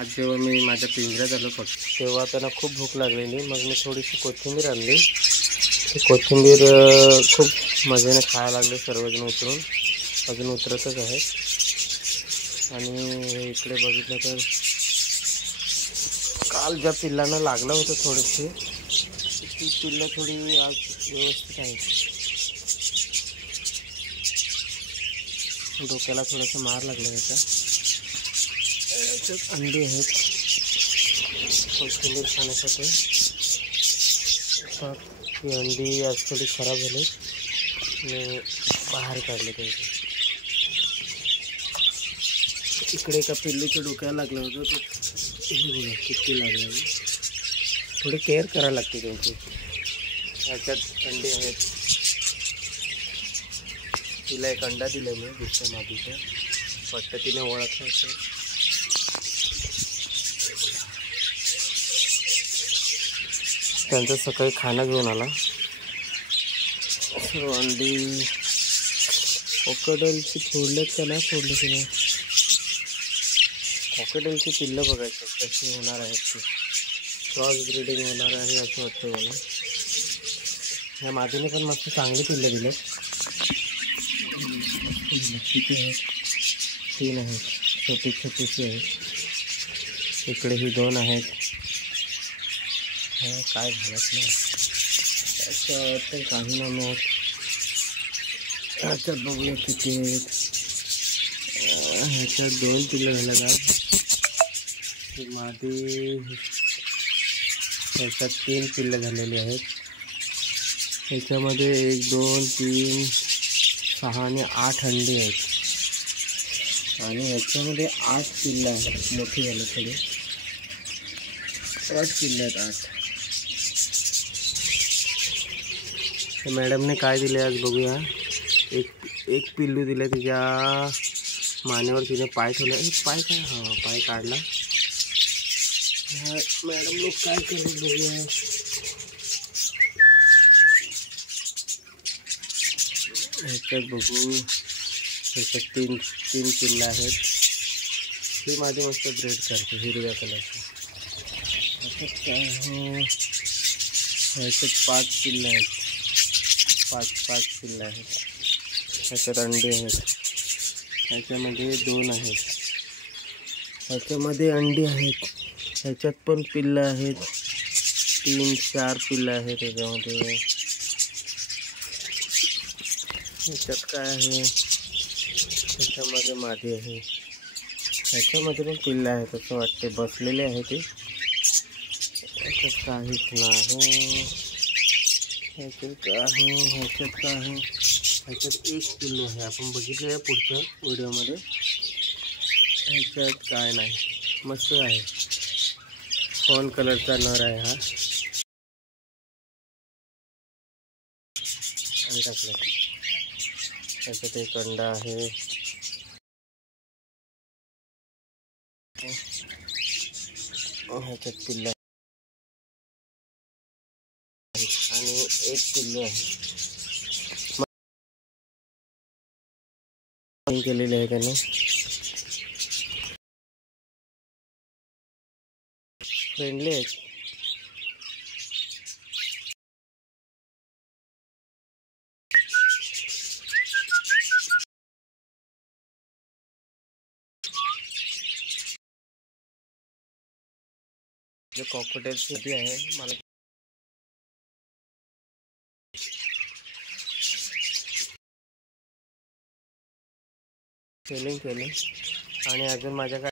आज जेव्हा मी माझ्या पिंजऱ्यात आलो फक्त तेव्हा त्यांना खूप भूक लागलेली. मग मी थोडीशी कोथिंबीर आणली. ती कोथिंबीर खूप मजेने खायला लागले सर्वजण उतरून, अजून उतरतच आहेत. आणि इकडे बघितलं तर काल ज्या पिल्लांना लागलं होतं थोडीशी, ती पिल्लं थोडी आज व्यवस्थित आहेत. डोक्याला थोडंसं मार लागलं त्याचा. याच्यात अंडी आहेत कोथिंबीर खाण्यासाठी. तर ही अंडी आज थोडी खराब झाली आणि बाहेर काढले त्यांचे. इकडे एका पिल्लूच्या डोक्याला लागलं होतं, हे बघा किती लागलं. थोडी केअर करायला लागते त्यांची. याच्यात अंडी आहेत. तिला एक अंडा दिला मी दुसऱ्या मादीच्या, वाटतं तिने ओळखलं असेल. त्यांचं सकाळी खाणं घेऊन आला. सर्व अंडी कॉकटेलची फोडलेत का नाही फोडले तिने. कॉकटेलची पिल्लं बघायचं कशी होणार आहेत ते. क्रॉस ब्रीडिंग होणार आहे असं वाटतं मला. या मादीने पण मस्त चांगली पिल्लं दिले. किती आहेत? 3 आहेत. छोटी छोटीशी आहेत. इकडे ही 2 आहेत. काय झालंच नाही त्याच्यात काही नाही. ह्याच्यात बघूया किती आहेत. ह्याच्यात 2 पिल्लं झाल्या का मादी. ह्याच्यात 3 पिल्लं झालेली आहेत. ह्याच्यामध्ये 1 2 3 6 आणि 8 अंडी आहेत. आणि ह्याच्यामध्ये 8 पिल्लं आहेत. मोठी झाली थोडी. 8 पिल्लं आहेत. 8. मॅडमने काय दिले आज बघूया. एक पिल्लू दिलं. तिच्या मानेवर तिने पाय ठेवला. पाय काय पाय काढला. मॅडम लोक काय करत बघूया. ह्याच्यात बघू. ह्याच्यात 3 पिल्लं आहेत. ही माझी मस्त ब्रेड करते हिरव्या कलरची. ह्याच्यात काय ह्याच्यात 5 पिल्लं आहेत. 5 पिल्लं आहेत. ह्याच्यात अंडे आहेत. ह्याच्यामध्ये 2 आहेत. ह्याच्यामध्ये अंडी आहेत. ह्याच्यात पण पिल्लं आहेत. 3-4 पिल्लं आहेत ह्याच्यामध्ये. ह्याच्यात काय आहे. ह्याच्यामध्ये मादी आहे. ह्याच्यामध्ये पण पिल्लं आहेत असं वाटते. बसलेले आहे ते. ह्याच्यात काहीच नाही. ह्याच्यात काय आहे. ह्याच्यात काय आहे. ह्याच्यात 1 पिल्लू आहे. आपण बघितलं आहे पुढच्या व्हिडिओमध्ये. ह्याच्यात काय नाही. मस्त आहे. फोन कलरचा नर आहे हा. आणि टाकलं. ह्याच्यात 1 अंडा आहे. ह्याच्यात पिल्लं आणि 1 पिल्लू आहे. केलेले आहे त्याने. फ्रेंडली आहेत. जे कॉकटेलची आहे मला सेलिंग केली. आणि अजून माझ्याकडे